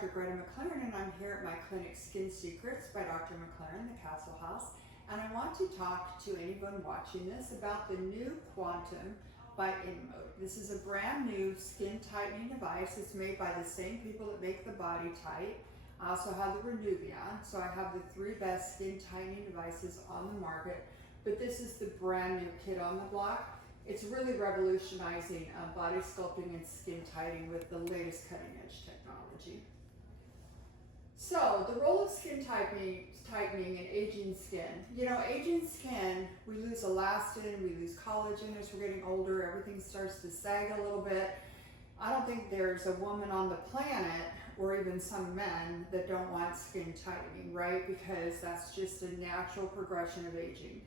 Dr. Greta McLaren, and I'm here at my clinic Skin Secrets by Dr. McLaren, the Castle House. And I want to talk to anyone watching this about the new Quantum by InMode. This is a brand new skin tightening device. It's made by the same people that make the Body Tight. I also have the Renuvion, so I have the 3 best skin tightening devices on the market. But this is the brand new kid on the block. It's really revolutionizing body sculpting and skin tightening with the latest cutting edge technology. So the role of skin tightening and aging skin. You know, aging skin, we lose elastin, we lose collagen as we're getting older, everything starts to sag a little bit. I don't think there's a woman on the planet, or even some men, that don't want skin tightening, right? Because that's just a natural progression of aging.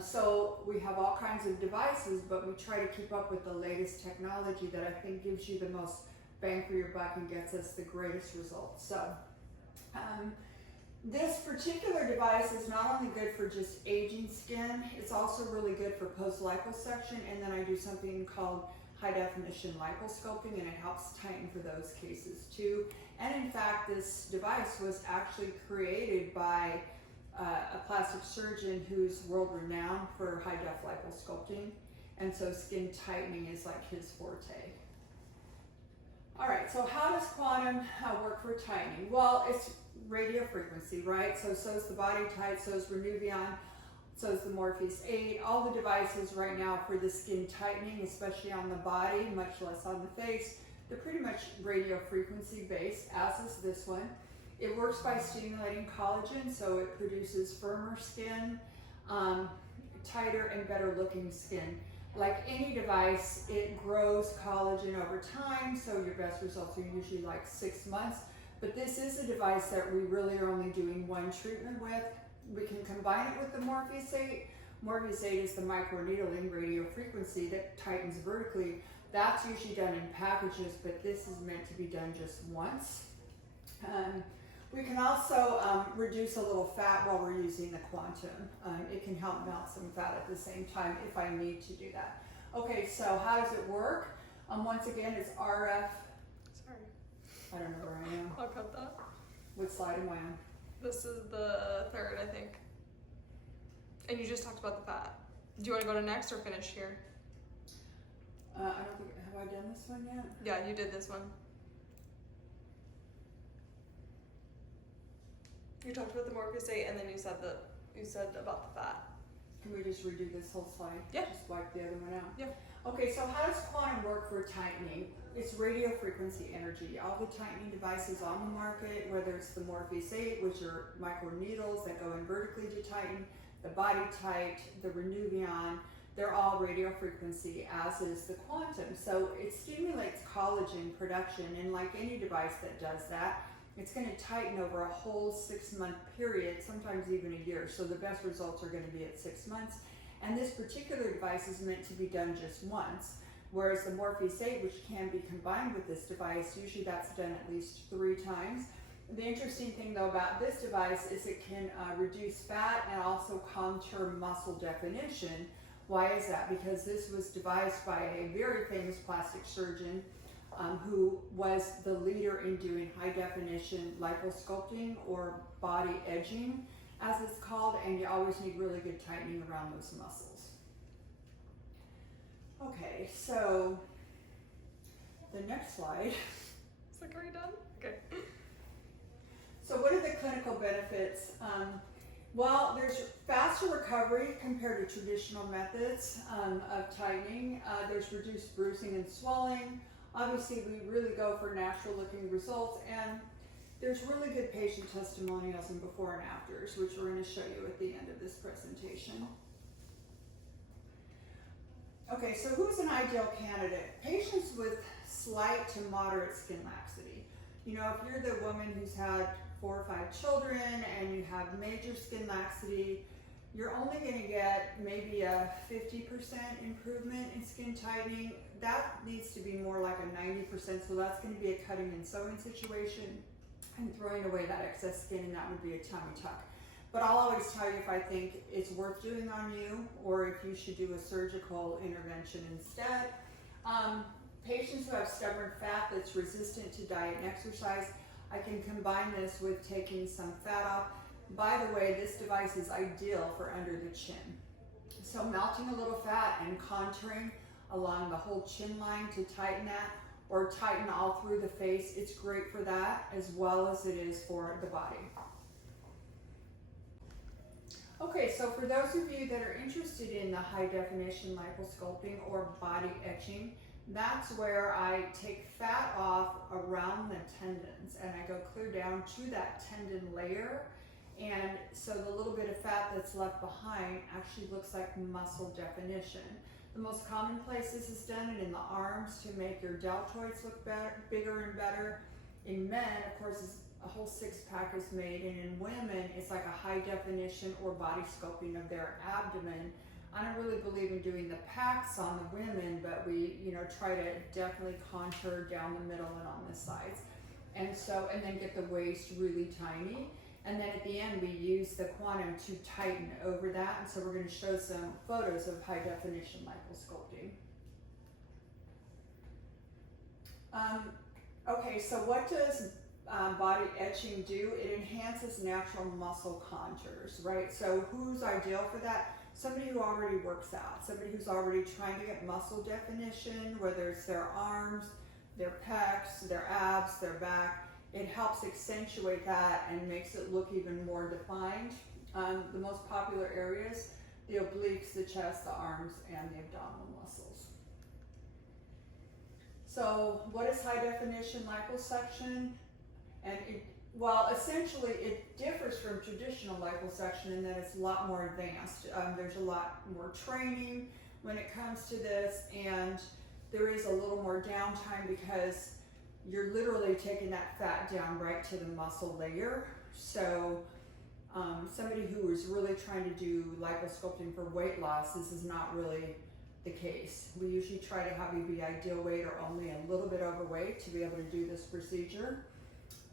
So we have all kinds of devices, but we try to keep up with the latest technology that I think gives you the most bang for your buck and gets us the greatest results. So this particular device is not only good for just aging skin, it's also really good for post-liposuction, and then I do something called high definition liposculpting, and it helps tighten for those cases too. And in fact, this device was actually created by a plastic surgeon who's world renowned for high def liposculpting, and so skin tightening is like his forte. All right, so how does Quantum work for tightening? Well, it's radiofrequency, right? So is the Body Tight, so is Renuvion, so is the Morpheus 8. All the devices right now for the skin tightening, especially on the body, much less on the face, they're pretty much radiofrequency based, as is this one. It works by stimulating collagen, so it produces firmer skin, tighter and better looking skin. Like any device, it grows collagen over time, so your best results are usually like 6 months. But this is a device that we really are only doing one treatment with. We can combine it with the Morpheus 8. Morpheus 8 is the microneedling radiofrequency that tightens vertically. That's usually done in packages, but this is meant to be done just once. We can also reduce a little fat while we're using the Quantum. It can help melt some fat at the same time if I need to do that. Okay, so how does it work? Once again, it's RF. Sorry. I don't know where I am. I'll cut that. What slide am I on? This is the 3rd, I think. And you just talked about the fat. Do you want to go to next or finish here? I don't think, have I done this one yet? Yeah, you did this one. You talked about the Morpheus 8, and then you said about the fat. Can we just redo this whole slide? Yeah. Just wipe the other one out? Yeah. Okay, so how does Quantum work for tightening? It's radiofrequency energy. All the tightening devices on the market, whether it's the Morpheus 8, which are microneedles that go in vertically to tighten, the Body Tight, the Renuvion, they're all radiofrequency, as is the Quantum. So it stimulates collagen production, and like any device that does that, it's going to tighten over a whole 6-month period, sometimes even a year. So the best results are going to be at 6 months. And this particular device is meant to be done just once, whereas the Morpheus 8, which can be combined with this device, usually that's done at least 3 times. The interesting thing though about this device is it can reduce fat and also contour muscle definition. Why is that? Because this was devised by a very famous plastic surgeon who was the leader in doing high definition liposculpting, or body edging as it's called, and you always need really good tightening around those muscles. Okay, so the next slide. It's like, are you done? Okay. So what are the clinical benefits? Well, there's faster recovery compared to traditional methods of tightening. There's reduced bruising and swelling. Obviously, we really go for natural looking results, and there's really good patient testimonials and before and afters, which we're going to show you at the end of this presentation. Okay, so who's an ideal candidate? Patients with slight to moderate skin laxity. You know, if you're the woman who's had 4 or 5 children and you have major skin laxity, you're only going to get maybe a 50% improvement in skin tightening. That needs to be more like a 90%, so that's going to be a cutting and sewing situation and throwing away that excess skin, and that would be a tummy tuck. But I'll always tell you if I think it's worth doing on you, or if you should do a surgical intervention instead. Patients who have stubborn fat that's resistant to diet and exercise, I can combine this with taking some fat off. By the way, this device is ideal for under the chin. So melting a little fat and contouring along the whole chin line to tighten that, or tighten all through the face, it's great for that as well as it is for the body. Okay, so for those of you that are interested in the high definition liposculpting or body etching, that's where I take fat off around the tendons and I go clear down to that tendon layer. And so the little bit of fat that's left behind actually looks like muscle definition. The most common place this is done in the arms to make your deltoids look better, bigger and better. In men, of course, a whole six-pack is made, and in women, it's like a high definition or body sculpting of their abdomen. I don't really believe in doing the packs on the women, but we, try to definitely contour down the middle and on the sides. And then get the waist really tiny. And then at the end, we use the quantum to tighten over that. And so we're going to show some photos of high definition liposculpting. Okay, so what does body etching do? It enhances natural muscle contours, right? So who's ideal for that? Somebody who already works out, somebody who's already trying to get muscle definition, whether it's their arms, their pecs, their abs, their back. It helps accentuate that and makes it look even more defined. The most popular areas, the obliques, the chest, the arms, and the abdominal muscles. So what is high definition liposuction? And essentially it differs from traditional liposuction in that it's a lot more advanced. There's a lot more training when it comes to this, and there is a little more downtime because you're literally taking that fat down right to the muscle layer. So somebody who is really trying to do liposculpting for weight loss, this is not really the case. We usually try to have you be ideal weight or only a little bit overweight to be able to do this procedure.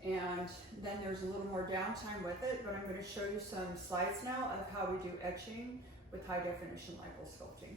And then there's a little more downtime with it, but I'm going to show you some slides now of how we do etching with high definition liposculpting.